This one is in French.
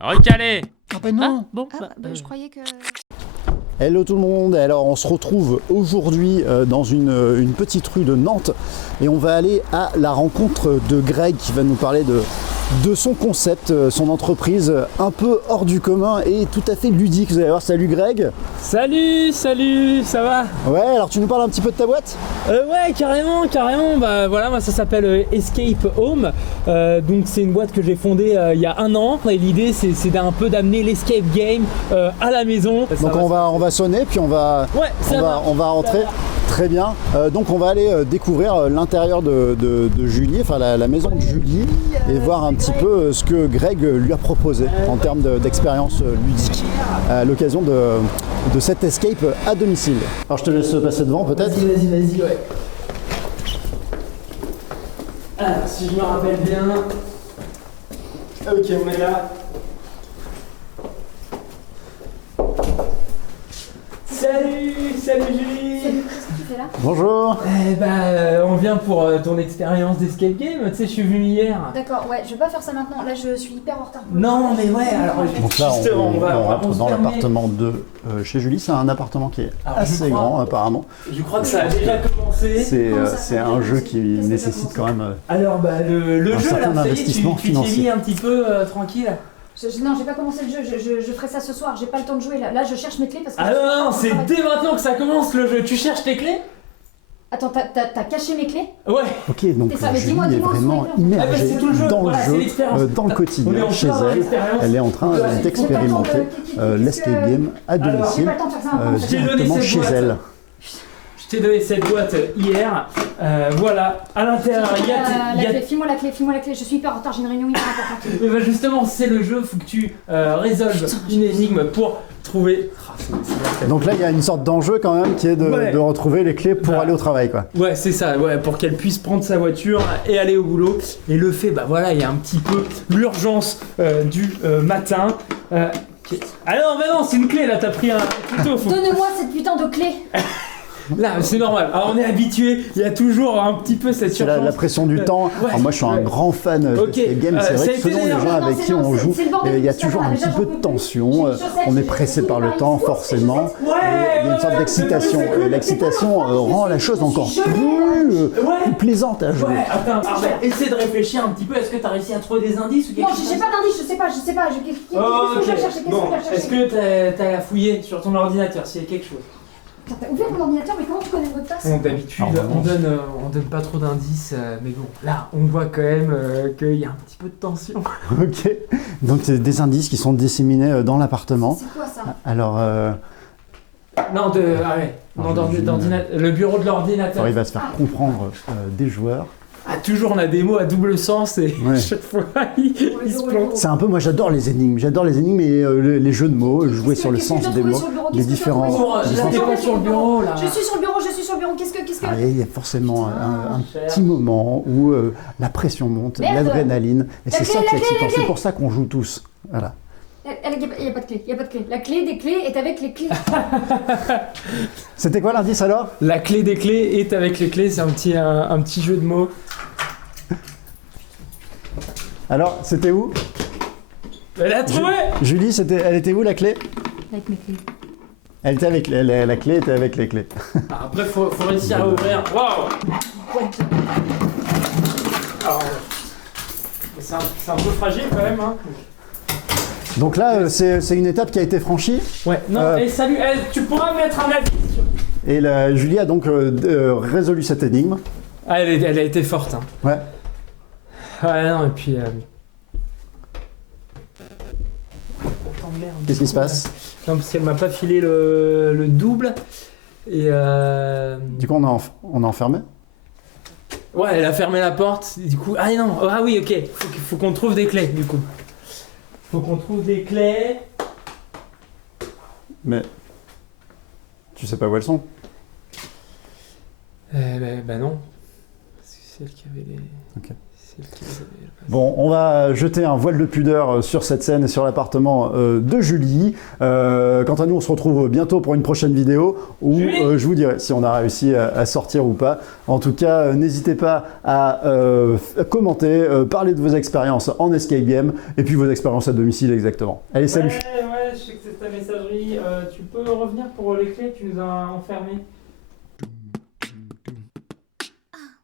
Recalé. Ah bah non. Bon, Je croyais que... Hello tout le monde, alors on se retrouve aujourd'hui dans une petite rue de Nantes et on va aller à la rencontre de Greg qui va nous parler de son concept, son entreprise un peu hors du commun et tout à fait ludique. Vous allez voir, salut Greg. Salut, ça va? Ouais, alors tu nous parles un petit peu de ta boîte? Ouais, carrément. Bah voilà, moi ça s'appelle Escape Home. Donc c'est une boîte que j'ai fondée il y a 1 an. Et l'idée c'est d'un peu d'amener l'escape game à la maison. Donc on va sonner puis on va rentrer. Très bien. Donc on va aller découvrir l'intérieur de Julie, enfin la maison de Julie, et voir un petit peu ce que Greg lui a proposé en termes d'expérience ludique à l'occasion de cet escape à domicile. Alors je te laisse passer devant peut-être. Vas-y, ouais. Alors si je me rappelle bien. Ok, on est là. Salut Julie. Salut, qu'est-ce que tu fais là? Bonjour. On vient pour ton expérience d'escape game. Tu sais, je suis venu hier. D'accord, ouais, je vais pas faire ça maintenant. Là, je suis hyper en retard. Non, mais ouais, alors Donc là justement, on rentre se dans permet- l'appartement de chez Julie. C'est un appartement qui est Alors, assez je crois- grand apparemment. Je crois que ça a déjà commencé. C'est un jeu qui nécessite quand même Alors, le un jeu, certain là, ça y est, investissement tu t'es financier. mis un petit peu tranquille. Non, j'ai pas commencé le jeu, je ferai ça ce soir, j'ai pas le temps de jouer là. Là, je cherche mes clés parce que... Ah non, c'est dès maintenant que ça commence le jeu. Tu cherches tes clés? Attends, t'as caché mes clés? Ouais. Ok, donc Et ça, mais Julie dis-moi, est dis-moi, vraiment c'est immergée c'est tout le jeu, dans voilà, c'est le l'expérience. jeu, dans le On est quotidien en chez plein dans elle. l'expérience. Elle est en train Ouais. d'expérimenter l'escape game à J'ai domicile pas le temps de faire ça maintenant. je t'ai donné directement cette chez boîte. elle. Je t'ai donné cette boîte hier. Voilà, à l'intérieur, il y a... File-moi la clé, je suis hyper en retard, j'ai une réunion hyper importante. Mais bah justement, c'est le jeu, faut que tu résolves une énigme pour trouver... Donc là, il y a une sorte d'enjeu quand même qui est Ouais. de retrouver les clés pour Bah. aller au travail, quoi. Ouais, c'est ça, ouais, pour qu'elle puisse prendre sa voiture et aller au boulot. Et le fait, bah voilà, il y a un petit peu l'urgence du matin. Ah non, c'est une clé là, t'as pris un couteau. Donne-moi cette putain de clé. Là, c'est normal. Alors, on est habitué, il y a toujours un petit peu cette C'est urgence. la pression du temps. Ouais. Alors moi, je suis un Ouais. grand fan Ok. d'escape game. C'est Ça vrai a que été selon les d'ailleurs- gens Non, avec c'est qui non, on c'est- joue, c'est le bordel il y a tout toujours ça, un déjà, petit peu j'en de peux tension. plus. J'ai les chaussettes, On est j'ai pressé les par le chaussettes, temps, j'ai les forcément. chaussettes. Ouais, Il y a une sorte d'excitation. Et l'excitation rend la chose encore plus plaisante à jouer. Ouais, attends, essaie de réfléchir un petit peu. Est-ce que t'as réussi à trouver des indices ou quelque Non, chose? j'ai pas d'indice, je sais pas. Qu'est-ce que je vais chercher? Bon, est-ce que t'as fouillé sur ton ordinateur s'il y a quelque chose? T'as ouvert mon ordinateur, mais comment tu connais le mot de passe? Bon, d'habitude, on donne pas trop d'indices, mais bon, là, on voit quand même qu'il y a un petit peu de tension. Ok. Donc c'est des indices qui sont disséminés dans l'appartement. C'est quoi ça? Alors, Non, le bureau de l'ordinateur. il va se faire comprendre des joueurs. Ah, toujours on a des mots à double sens et Ouais. chaque fois il se plante. C'est un peu, moi j'adore les énigmes et les jeux de mots, jouer sur le sens des mots, les différents. J'étais pas sur le bureau là. Je suis sur le bureau. Qu'est-ce que... Ah, il y a forcément un cher. petit moment où la pression monte, Merde. l'adrénaline, et c'est clé, ça qui la est clé, excitant. la clé. C'est pour ça qu'on joue tous. Voilà. Il y a pas de clé. La clé des clés est avec les clés. C'était quoi l'indice alors? La clé des clés est avec les clés, c'est un petit jeu de mots. Alors, c'était où? Elle a trouvé. Julie, elle était où la clé? Avec mes clés. Elle était avec la clé était avec les clés. Ah, après faut réussir à ouvrir. Waouh. Alors, c'est un peu fragile quand même hein. Donc là, c'est une étape qui a été franchie. Ouais, non, et salut, tu pourras mettre un avis sur... Et Julie a donc résolu cette énigme. Ah, elle a été forte hein. Ouais. Ouais, non, et puis... Attends, merde. Qu'est-ce qui se passe? Non, parce qu'elle m'a pas filé le double. Et Du coup, on est enfermé. ouais, elle a fermé la porte. Et du coup, ah non, ah oui, ok. Faut qu'on trouve des clés, du coup. Faut qu'on trouve des clés. Mais tu sais pas où elles sont. Bah non. Parce que c'est elle qui avait les... Ok. C'est Bon, on va jeter un voile de pudeur sur cette scène et sur l'appartement de Julie. Quant à nous, on se retrouve bientôt pour une prochaine vidéo où je vous dirai si on a réussi à sortir ou pas. En tout cas, n'hésitez pas à commenter, parler de vos expériences en escape game et puis vos expériences à domicile exactement. Allez, salut! Ouais, je sais que c'est ta messagerie. Tu peux revenir pour les clés, tu nous as enfermés.